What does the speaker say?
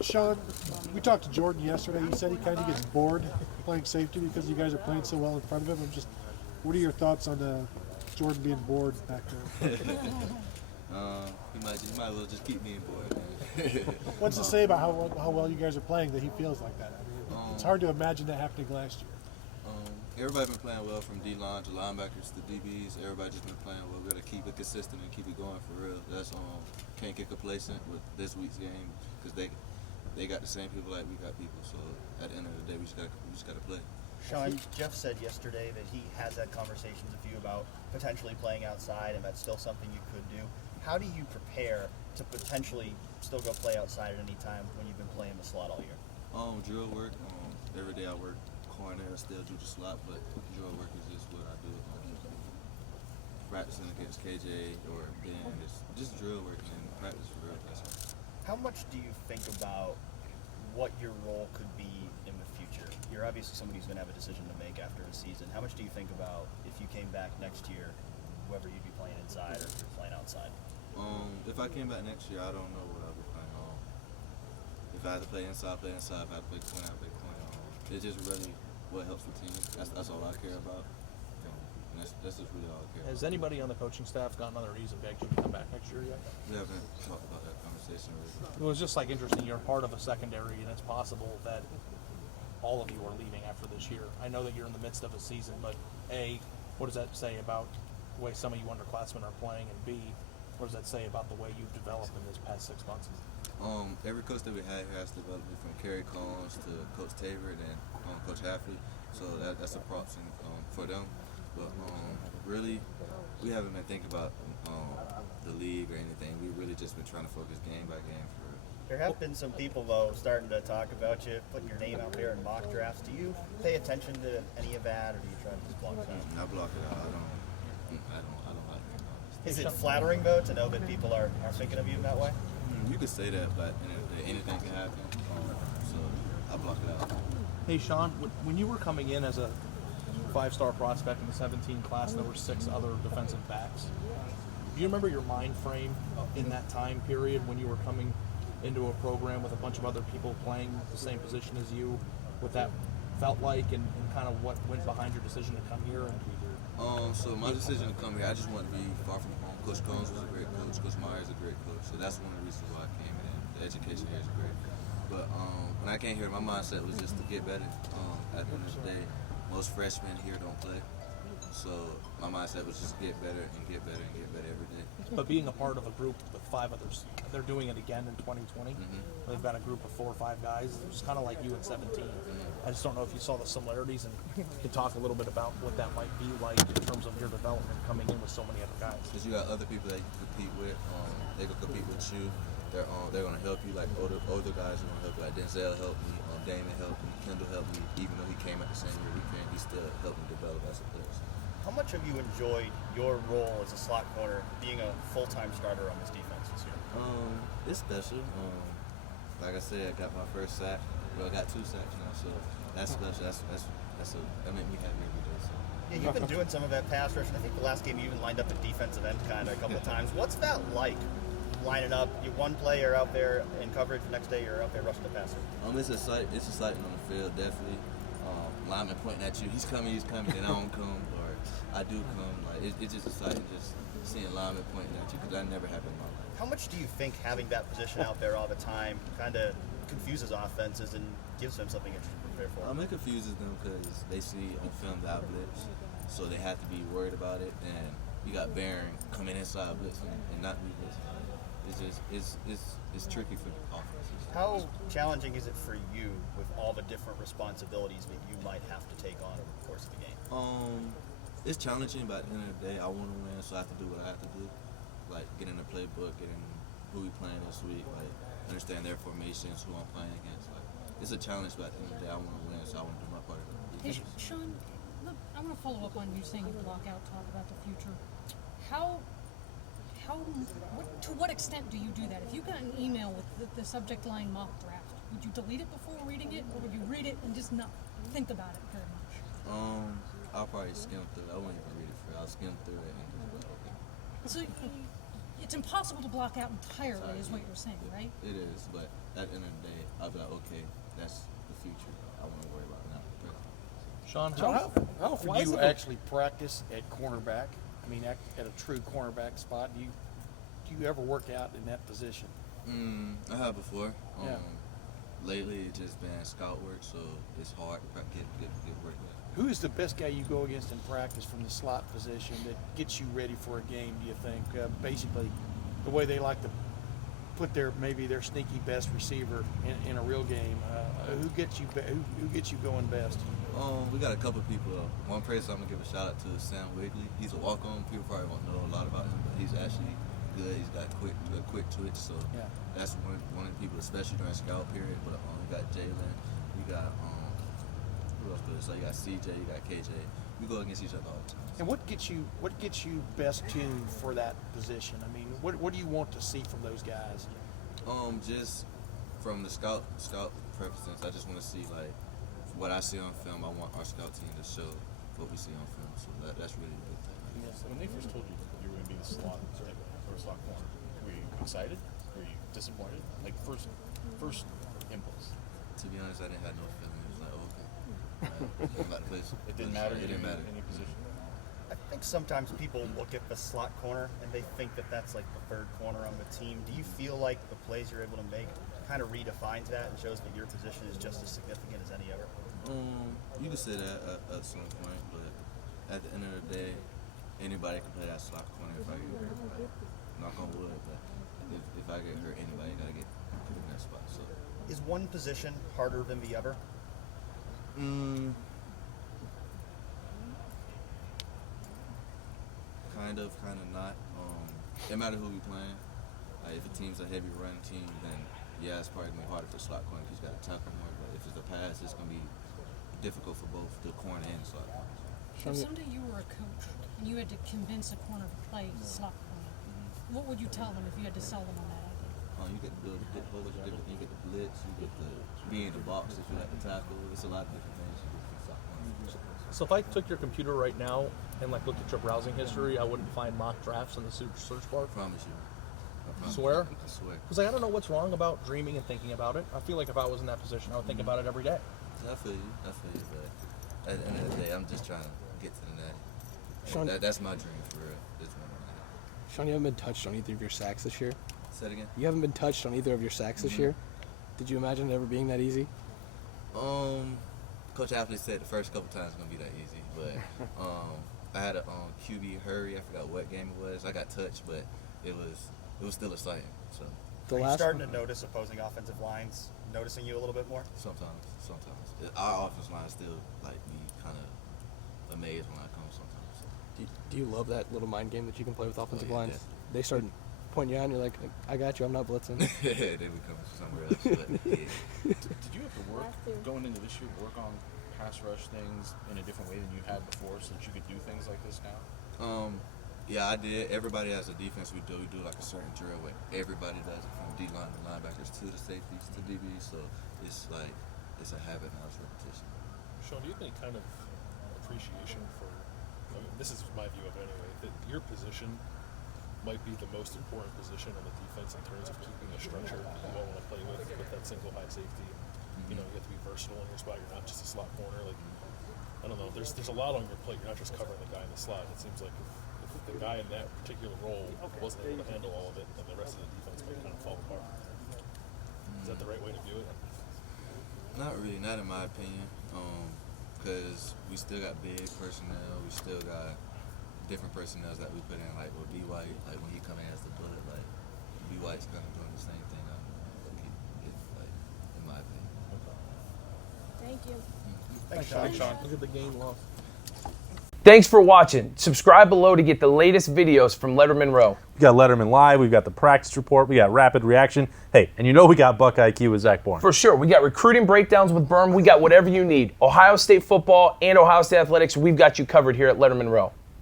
Shaun, we talked to Jordan yesterday. He said he kind of gets bored playing safety because you guys are playing so well in front of him. What are your thoughts on Jordan being bored back there? He might as well just keep me bored. What's to say about how well you guys are playing that he feels like that? I mean, it's hard to imagine that happening last year. Everybody been playing well from D-line to linebackers to DBs. Everybody just been playing well. We got to keep it consistent and keep it going for real. That's can't get complacent with this week's game because they got the same people like we got people. So at the end of the day, we just got to play. Shaun, Jeff said yesterday that he has had conversations with you about potentially playing outside, and that's still something you could do. How do you prepare to potentially still go play outside at any time when you've been playing the slot all year? Drill work. Every day I work corner. I still do the slot, but drill work is just what I do. Practicing against KJ or Ben, just drill work and practice for real. That's all. How much do you think about what your role could be in the future? You're obviously somebody who's going to have a decision to make after the season. How much do you think about if you came back next year, whether you'd be playing inside or if you're playing outside? If I came back next year, I don't know what I'd be playing on. If I had to play inside, play inside. If I had to play corner, I'd play corner. It's just really what helps the team. That's all I care about. And that's just really all I care about. Has anybody on the coaching staff gotten another reason begged you to come back next year yet? We haven't talked about that conversation really. It was just interesting. You're part of a secondary, and it's possible that all of you are leaving after this year. I know that you're in the midst of a season, but A, what does that say about the way some of you underclassmen are playing, and B, what does that say about the way you've developed in this past 6 months? Every coach that we had has developed me from Kerry Combs to Coach Tabor and Coach Halfley, so that's a props for them. But really, we haven't been thinking about the league or anything. We've really just been trying to focus game by game. There have been some people, though, starting to talk about you, putting your name out there in mock drafts. Do you pay attention to any of that, or do you try to just block it out? I block it out. I don't like it. Is it flattering, though, to know that people are thinking of you that way? You could say that, but anything can happen. So I block it out. Hey, Shaun, when you were coming in as a 5-star prospect in the 17 class, there were 6 other defensive backs. Do you remember your mind frame in that time period when you were coming into a program with a bunch of other people playing the same position as you, what that felt like and kind of what went behind your decision to come here? So my decision to come here, I just wanted to be far from home. Coach Combs was a great coach. Coach Myers is a great coach. So that's one of the reasons why I came in. The education here is great. But when I came here, my mindset was just to get better. At the end of the day, most freshmen here don't play. So my mindset was just get better and get better and get better every day. But being a part of a group with 5 others, they're doing it again in 2020. They've got a group of 4 or 5 guys. It's kind of like you at 17. I just don't know if you saw the similarities and can talk a little bit about what that might be like in terms of your development coming in with so many other guys. Because you got other people that you can compete with. They can compete with you. They're going to help you. Like older guys are going to help you. Like Denzel helped me. Damon helped me. Kendall helped me. Even though he came at the same year we came, he still helped me develop as a player. How much have you enjoyed your role as a slot corner, being a full-time starter on this defense this year? It's special. Like I said, I got my first sack. Well, I got 2 sacks now, so that's special. That made me happy every day. So. Yeah, you've been doing some of that pass rush, and I think the last game you even lined up at defensive end kind of a couple of times. What's that like, lining up? You one play, you're out there in coverage, the next day you're out there rushing the passer? It's exciting on the field, definitely. Lineman pointing at you, he's coming, and I don't come, or I do come. Like it's just exciting just seeing linemen pointing at you, because that never happened in my life. How much do you think having that position out there all the time kind of confuses offenses and gives them something interesting to prepare for? It confuses them because they see on film the out blitz, so they have to be worried about it. And you got Barron coming inside blitz and not be blitzing. It's tricky for offenses. How challenging is it for you with all the different responsibilities that you might have to take on over the course of the game? It's challenging, but at the end of the day, I want to win, so I have to do what I have to do. Like get in the playbook, get in who we playing this week, like understand their formations, who I'm playing against. Like it's a challenge, but at the end of the day, I want to win, so I want to do my part of it. Hey, Shaun, look, I want to follow up on you saying you block out, talk about the future. To what extent do you do that? If you got an email with the subject line mock draft, would you delete it before reading it, or would you read it and just not think about it very much? I'll probably skim through it. I won't even read it for you. I'll skim through it and just be like, okay. So it's impossible to block out entirely, is what you're saying, right? It is, but at the end of the day, I'll be like, okay, that's the future I want to worry about now. Sean, How often do you actually practice at cornerback? I mean, at a true cornerback spot, do you ever work out in that position? I have before. Yeah. Lately, it's just been scout work, so it's hard to get work with. Who is the best guy you go against in practice from the slot position that gets you ready for a game, do you think? Basically, the way they like to put their sneaky best receiver in a real game. Who gets you going best? We got a couple people. One person I'm gonna give a shout out to is Shaun Wade. He's a walk-on. People probably won't know a lot about him, but he's actually good. He's got a quick twitch, so that's one of the people, especially during scout period. But we got Jalen, we got who else good? So you got CJ, you got KJ. We go against each other all the time. And what gets you best tuned for that position? I mean, what do you want to see from those guys? Just from the scout preferences, I just want to see like what I see on film. I want our scout team to show what we see on film. So that's really the big thing. So when they first told you you were going to be the slot or slot corner, were you excited? Were you disappointed? Like first impulse. To be honest, I didn't have no feeling. It was like, okay, I'm about to play. It didn't matter. It didn't matter. Any position. I think sometimes people look at the slot corner and they think that that's like the third corner on the team. Do you feel like the plays you're able to make kind of redefines that and shows that your position is just as significant as any other? You can say that at some point, but at the end of the day, anybody can play that slot corner if I get hurt. Knock on wood, but if I get hurt, anybody gotta get put in that spot. So, Is one position harder than the other? kind of not. It matters who we playing. Like if a team's a heavy run team, then yeah, it's probably gonna be harder for slot corner because you gotta tackle more. But if it's a pass, it's gonna be difficult for both the corner and the slot corner. If someday you were a coach and you had to convince a corner to play slot corner, what would you tell them if you had to sell them on that idea? You get the whole bunch of different things. You get the blitz, you get the be in the box if you like to tackle. It's a lot of different things you get from slot corner. So if I took your computer right now and like looked at your browsing history, I wouldn't find mock drafts in the search bar. I promise you. Swear? I swear. Because like, I don't know what's wrong about dreaming and thinking about it. I feel like if I was in that position, I would think about it every day. I feel you. But at the end of the day, I'm just trying to get to the net. Shaun, That's my dream for real. This one. Shaun, you haven't been touched on either of your sacks this year. Say it again. You haven't been touched on either of your sacks this year. Did you imagine it ever being that easy? Coach Athley said the first couple times it's gonna be that easy, but I had a QB hurry. I forgot what game it was. I got touched, but it was still exciting. So Are you starting to notice opposing offensive lines noticing you a little bit more? sometimes our offensive line still like me kind of amazed when I come sometimes. So. Do you love that little mind game that you can play with offensive yeah, lines? definitely. They start pointing you out and you're like, I got you, I'm not blitzing. They would come somewhere else. But, yeah. Did you have to work going into this year, work on pass rush things in a different way than you had before, so that you could do things like this now? Yeah, I did. Everybody has a defense we do. We do like a certain drill where everybody does it from D-line to linebackers to the safeties to DBs. So it's like, it's a habit now, it's repetition. Shaun, do you have any kind of appreciation for, I mean, this is my view of it anyway, that your position might be the most important position on the defense in terms of keeping a structure that you all want to play with that single high safety. You know, you have to be versatile in your spot. You're not just a slot corner. Like, I don't know, there's a lot on your plate. You're not just covering the guy in the slot. It seems like if the guy in that particular role wasn't able to handle all of it, then the rest of the defense might kind of fall apart. Is that the right way to view it? Not really, not in my opinion. Because we still got big personnel. We still got different personnel that we put in, like with B. White, like when he come in as the bullet, like B. White's kind of doing the same thing. Like, in my opinion. Thank you. Thanks, Shaun. Look at the game lost. Thanks for watching. Subscribe below to get the latest videos from Lettermen Row. We got Letterman Live, we've got the practice report, we got rapid reaction. Hey, and you know we got Buckeye IQ with Zach Bourne. For sure. We got recruiting breakdowns with Berm. We got whatever you need. Ohio State football and Ohio State athletics, we've got you covered here at Lettermen Row.